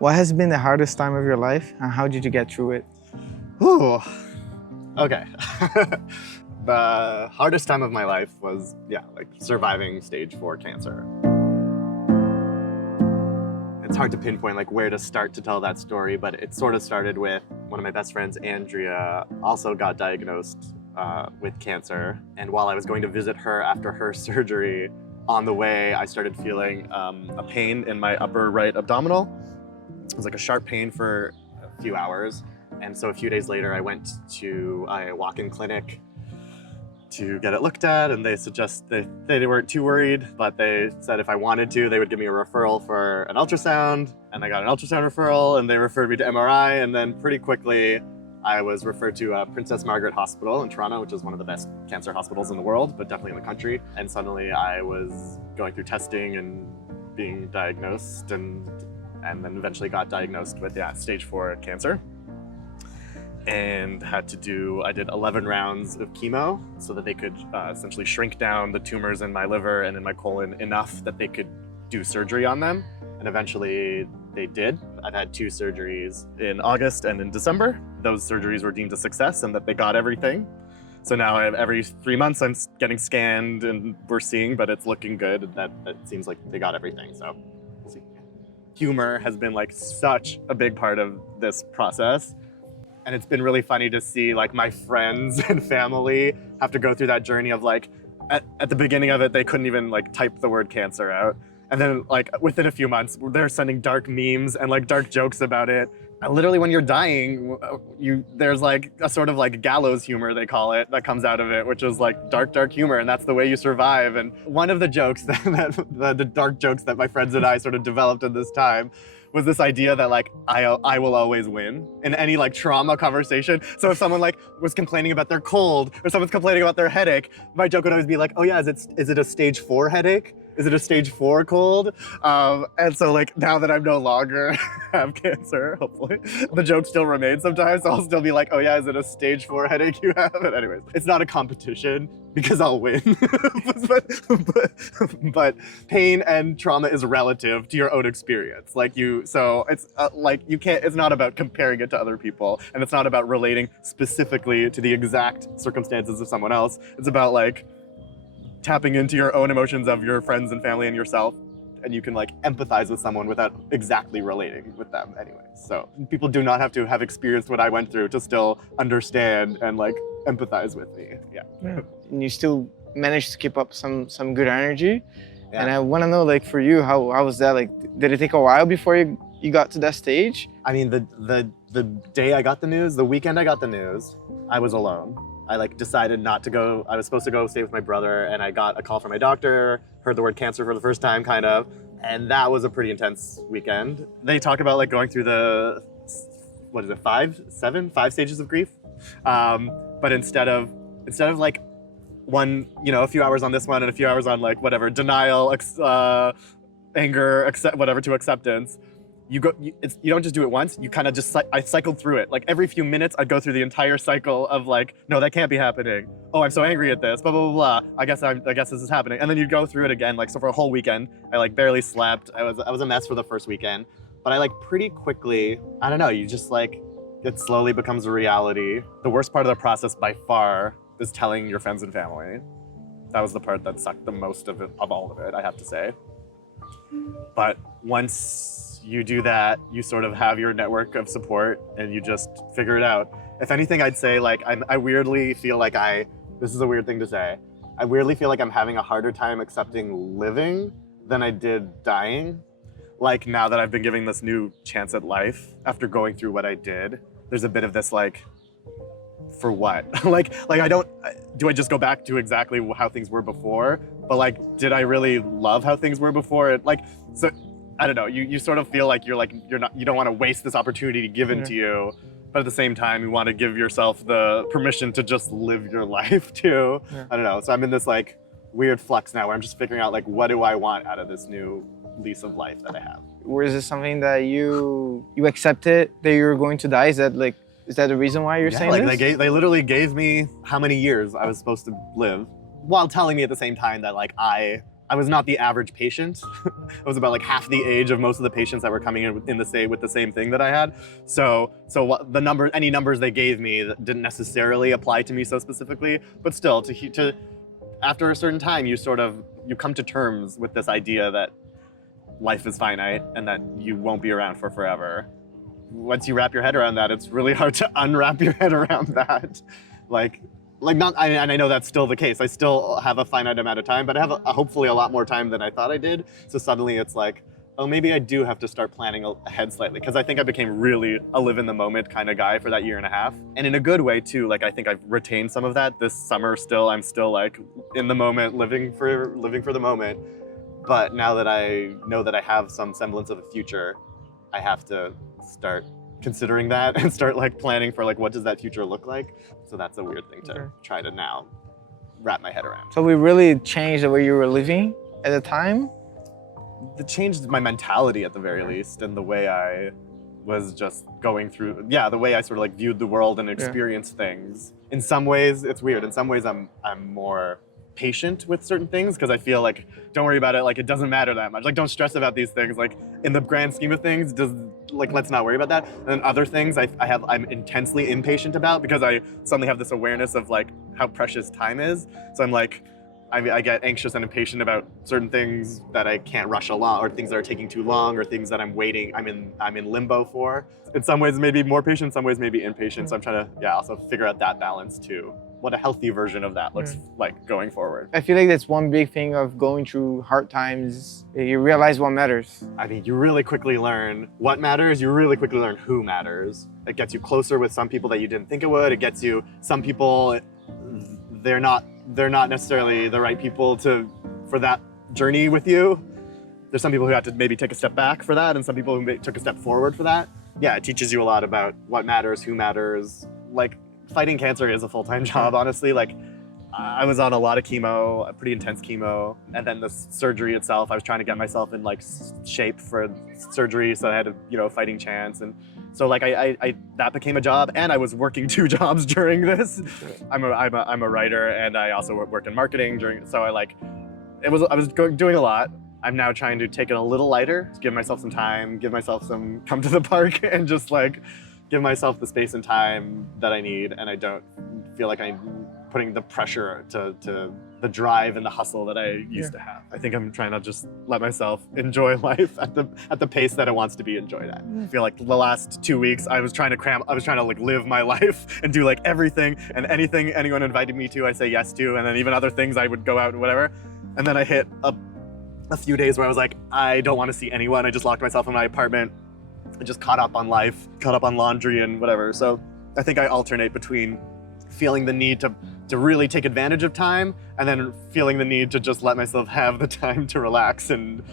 What has been the hardest time of your life and how did you get through it? Ooh, okay. The hardest time of my life was, like surviving stage 4 cancer. It's hard to pinpoint like where to start to tell that story, but it sort of started with one of my best friends, Andrea, also got diagnosed with cancer. And while I was going to visit her after her surgery, on the way, I started feeling a pain in my upper right abdominal. It was like a sharp pain for a few hours. And so a few days later, I went to a walk-in clinic to get it looked at, and they weren't too worried, but they said if I wanted to, they would give me a referral for an ultrasound, and I got an ultrasound referral, and they referred me to MRI, and then pretty quickly, I was referred to Princess Margaret Hospital in Toronto, which is one of the best cancer hospitals in the world, but definitely in the country. And suddenly I was going through testing and being diagnosed, and then eventually got diagnosed with stage 4 cancer. And I did 11 rounds of chemo so that they could essentially shrink down the tumors in my liver and in my colon enough that they could do surgery on them. And eventually they did. I've had 2 surgeries in August and in December. Those surgeries were deemed a success and that they got everything. So now every 3 months I'm getting scanned and we're seeing, but it's looking good. That seems like they got everything, so we'll see. Humor has been like such a big part of this process. And it's been really funny to see like my friends and family have to go through that journey of like, at the beginning of it, they couldn't even like type the word cancer out. And then like within a few months, they're sending dark memes and like dark jokes about it. And literally when you're dying, there's like a sort of like gallows humor, they call it, that comes out of it, which is like dark humor. And that's the way you survive. And one of the jokes the dark jokes that my friends and I sort of developed in this time was this idea that like, I will always win in any like trauma conversation. So if someone like was complaining about their cold or someone's complaining about their headache, my joke would always be like, oh yeah, is it a stage 4 headache? Is it a stage 4 cold? And so like now that I'm no longer have cancer, hopefully, the joke still remains sometimes. So I'll still be like, oh yeah, is it a stage 4 headache you have? But anyways, it's not a competition because I'll win. but pain and trauma is relative to your own experience. So it's it's not about comparing it to other people, and it's not about relating specifically to the exact circumstances of someone else. It's about like tapping into your own emotions of your friends and family and yourself, and you can like empathize with someone without exactly relating with them anyway. So people do not have to have experienced what I went through to still understand and like empathize with me. Yeah. And you still managed to keep up some good energy. Yeah. And I want to know, like, for you, how was that? Like, did it take a while before you got to that stage? I mean, the day I got the news, the weekend I got the news, I was alone. I like decided not to go. I was supposed to go stay with my brother, and I got a call from my doctor, heard the word cancer for the first time, kind of, and that was a pretty intense weekend. They talk about like going through the, 5 stages of grief, but instead of like one, a few hours on this one and a few hours on like whatever, denial, anger, whatever, to acceptance. You don't just do it once, you kind of just, I cycled through it. Like every few minutes, I'd go through the entire cycle of like, no, that can't be happening. Oh, I'm so angry at this, blah, blah, blah, blah. I guess this is happening. And then you'd go through it again. Like, so for a whole weekend, I like barely slept. I was a mess for the first weekend, but I like pretty quickly, I don't know, you just like, it slowly becomes a reality. The worst part of the process by far is telling your friends and family. That was the part that sucked the most of all of it, I have to say. But once you do that, you sort of have your network of support and you just figure it out. If anything, I'd say like, I weirdly feel like this is a weird thing to say, I weirdly feel like I'm having a harder time accepting living than I did dying. Like now that I've been given this new chance at life after going through what I did, there's a bit of this like, for what? like do I just go back to exactly how things were before? But like, did I really love how things were before? So I don't know, you sort of feel like you don't want to waste this opportunity given to you, but at the same time, you want to give yourself the permission to just live your life too. Yeah. I don't know, so I'm in this like weird flux now where I'm just figuring out like, what do I want out of this new lease of life that I have? Or is it something that you accepted that you're going to die? Is that the reason why you're saying this? They literally gave me how many years I was supposed to live, while telling me at the same time that like I I was not the average patient. I was about like half the age of most of the patients that were coming in with the same thing that I had. So what any numbers they gave me that didn't necessarily apply to me so specifically, but still, to after a certain time, you come to terms with this idea that life is finite and that you won't be around for forever. Once you wrap your head around that, it's really hard to unwrap your head around that. And I know that's still the case. I still have a finite amount of time, but I have hopefully a lot more time than I thought I did. So suddenly it's like, oh, maybe I do have to start planning ahead slightly, because I think I became really a live in the moment kind of guy for that year and a half. And in a good way too, like I think I've retained some of that this summer still. I'm still like in the moment, living for the moment. But now that I know that I have some semblance of a future, I have to start considering that and start like planning for like, what does that future look like? So that's a weird thing to try to now wrap my head around. So we really changed the way you were living at the time? It changed my mentality at the very least, and the way I was just going through, the way I sort of like viewed the world and experienced things. In some ways, it's weird. In some ways, I'm more patient with certain things, because I feel like, don't worry about it, like it doesn't matter that much. Like, don't stress about these things. Like in the grand scheme of things, let's not worry about that. And then other things I'm intensely impatient about, because I suddenly have this awareness of like how precious time is. So I'm like, I get anxious and impatient about certain things that I can't rush along, or things that are taking too long, or things that I'm in limbo for. In some ways maybe more patient, in some ways maybe impatient. So I'm trying to also figure out that balance too. What a healthy version of that looks like going forward. I feel like that's one big thing of going through hard times. You realize what matters. I mean, you really quickly learn what matters. You really quickly learn who matters. It gets you closer with some people that you didn't think it would. It gets you, some people, they're not necessarily the right people for that journey with you. There's some people who have to maybe take a step back for that, and some people who took a step forward for that. Yeah, it teaches you a lot about what matters, who matters. Like, fighting cancer is a full-time job, honestly. Like, I was on a lot of chemo, a pretty intense chemo, and then the surgery itself, I was trying to get myself in like shape for surgery, so I had a fighting chance. And so like I that became a job, and I was working 2 jobs during this. I'm a writer, and I also worked in marketing during. So I was doing a lot. I'm now trying to take it a little lighter, give myself some time, give myself some come to the park, and just like give myself the space and time that I need, and I don't feel like I'm putting the pressure to the drive and the hustle that I used to have. I think I'm trying to just let myself enjoy life at the pace that it wants to be enjoyed at. I feel like the last 2 weeks I was trying to like live my life and do like everything and anything anyone invited me to, I say yes to, and then even other things I would go out and whatever. And then I hit a few days where I was like, I don't want to see anyone. I just locked myself in my apartment. I just caught up on life, caught up on laundry and whatever. So I think I alternate between feeling the need to really take advantage of time, and then feeling the need to just let myself have the time to relax and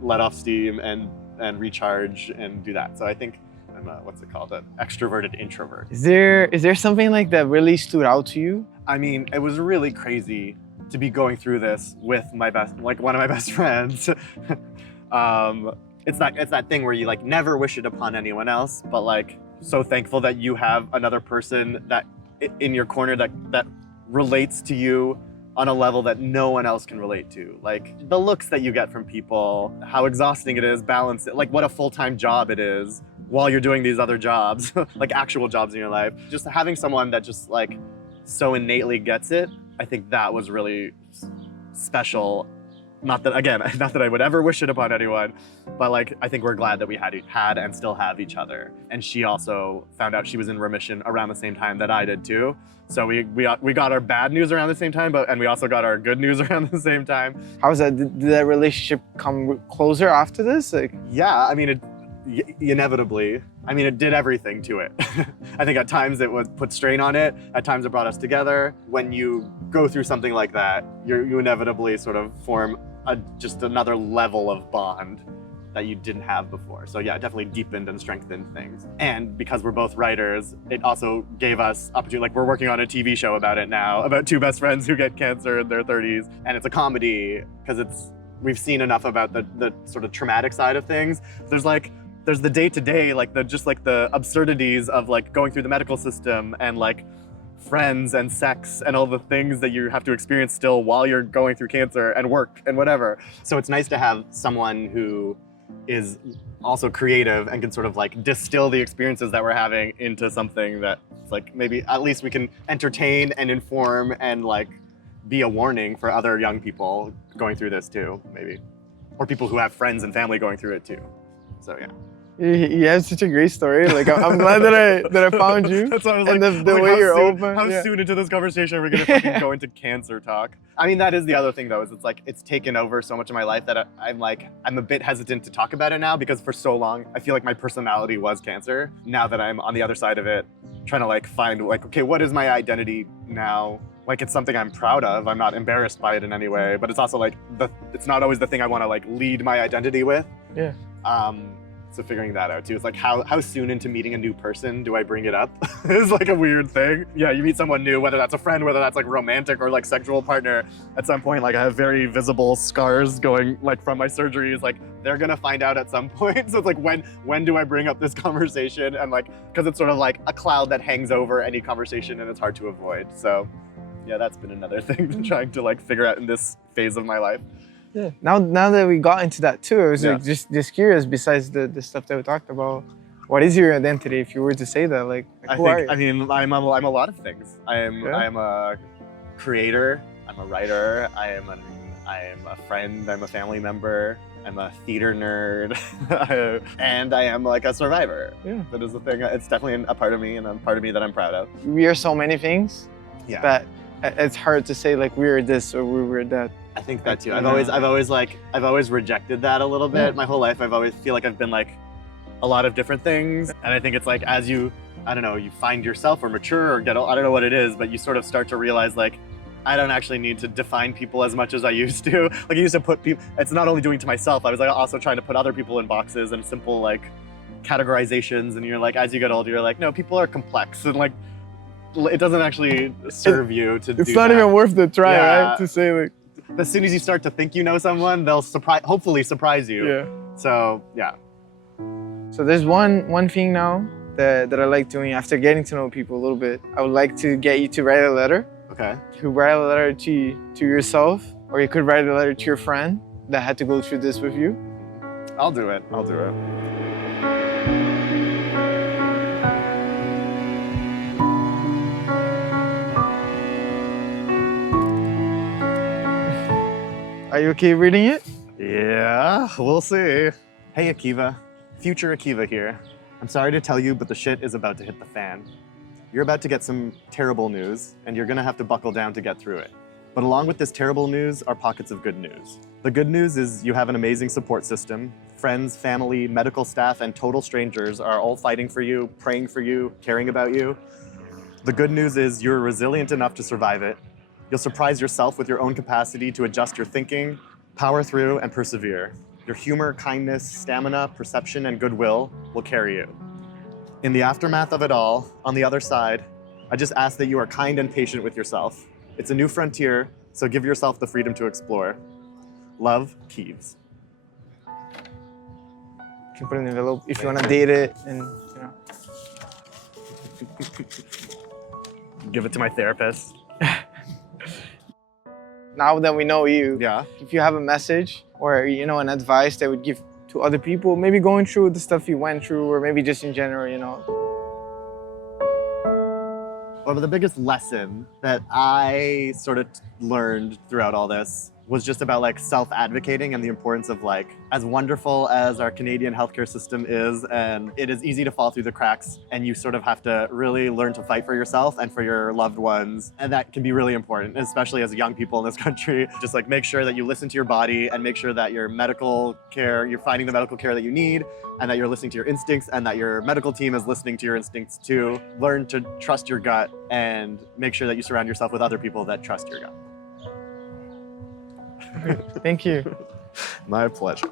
let off steam and recharge and do that. So I think I'm an extroverted introvert. Is there something like that really stood out to you? I mean, it was really crazy to be going through this with one of my best friends. It's that thing where you like never wish it upon anyone else, but like so thankful that you have another person that in your corner that relates to you on a level that no one else can relate to. Like the looks that you get from people, how exhausting it is, balance it, like what a full-time job it is while you're doing these other jobs, like actual jobs in your life. Just having someone that just like so innately gets it, I think that was really special. Not that I would ever wish it upon anyone, but like I think we're glad that we had and still have each other. And she also found out she was in remission around the same time that I did too. So we got our bad news around the same time, and we also got our good news around the same time. How was that? Did that relationship come closer after this? Like, yeah, I mean, inevitably. I mean, it did everything to it. I think at times it would put strain on it. At times it brought us together. When you go through something like that, you inevitably sort of form just another level of bond that you didn't have before. So yeah, it definitely deepened and strengthened things. And because we're both writers, it also gave us opportunity. Like we're working on a TV show about it now, about 2 best friends who get cancer in their 30s. And it's a comedy because we've seen enough about the sort of traumatic side of things. There's the day-to-day, like the absurdities of like going through the medical system and like friends and sex and all the things that you have to experience still while you're going through cancer and work and whatever. So it's nice to have someone who is also creative and can sort of like distill the experiences that we're having into something that like maybe at least we can entertain and inform and like be a warning for other young people going through this too, maybe. Or people who have friends and family going through it too. So yeah. You have such a great story. Like I'm glad that I found you. That's what I was and like, the way you're open. How soon into this conversation are we gonna fucking go into cancer talk? I mean, that is the other thing though, is it's like it's taken over so much of my life that I'm a bit hesitant to talk about it now because for so long I feel like my personality was cancer. Now that I'm on the other side of it, trying to like find like, okay, what is my identity now? Like it's something I'm proud of. I'm not embarrassed by it in any way, but it's also like it's not always the thing I want to like lead my identity with. Yeah. So figuring that out too. It's like how soon into meeting a new person do I bring it up? It's like a weird thing. Yeah, you meet someone new, whether that's a friend, whether that's like romantic or like sexual partner. At some point, like I have very visible scars going like from my surgeries. Like they're gonna find out at some point. So it's like when do I bring up this conversation? And like because it's sort of like a cloud that hangs over any conversation and it's hard to avoid. So yeah, that's been another thing trying to like figure out in this phase of my life. Yeah. Now that we got into that too, I was like just curious. Besides the stuff that we talked about, what is your identity? If you were to say that, like who are you? I mean, I'm a lot of things. I am a creator. I'm a writer. I am a friend. I'm a family member. I'm a theater nerd, and I am like a survivor. Yeah, that is the thing. It's definitely a part of me, and a part of me that I'm proud of. We are so many things. Yeah. That it's hard to say like we were this or we were that. I think that too. I've always rejected that a little bit. Yeah. My whole life, I've always feel like I've been like a lot of different things. And I think it's like as you, I don't know, you find yourself or mature or I don't know what it is, but you sort of start to realize like, I don't actually need to define people as much as I used to. Like I used to put people, it's not only doing to myself, I was like also trying to put other people in boxes and simple like categorizations. And you're like, as you get older, you're like, no, people are complex and like, it doesn't actually serve you to do that. It's not even worth the try, right? To say like, as soon as you start to think you know someone, they'll hopefully surprise you. Yeah. So, yeah. So there's one thing now that I like doing after getting to know people a little bit. I would like to get you to write a letter. Okay. You could write a letter to yourself, or you could write a letter to your friend that had to go through this with you. I'll do it. Are you okay reading it? Yeah, we'll see. Hey Akiva, future Akiva here. I'm sorry to tell you, but the shit is about to hit the fan. You're about to get some terrible news, and you're gonna have to buckle down to get through it. But along with this terrible news are pockets of good news. The good news is you have an amazing support system. Friends, family, medical staff, and total strangers are all fighting for you, praying for you, caring about you. The good news is you're resilient enough to survive it. You'll surprise yourself with your own capacity to adjust your thinking, power through, and persevere. Your humor, kindness, stamina, perception, and goodwill will carry you. In the aftermath of it all, on the other side, I just ask that you are kind and patient with yourself. It's a new frontier, so give yourself the freedom to explore. Love, Keeves. You can put it in an envelope if you want to date it, and you know. Give it to my therapist. Now that we know you, yeah. If you have a message or you know an advice that would give to other people, maybe going through the stuff you went through, or maybe just in general, you know. Well, the biggest lesson that I sort of learned throughout all this was just about like self-advocating and the importance of like, as wonderful as our Canadian healthcare system is, and it is easy to fall through the cracks, and you sort of have to really learn to fight for yourself and for your loved ones. And that can be really important, especially as young people in this country. Just like make sure that you listen to your body and make sure that your medical care, you're finding the medical care that you need, and that you're listening to your instincts, and that your medical team is listening to your instincts too. Learn to trust your gut and make sure that you surround yourself with other people that trust your gut. Thank you. My pleasure.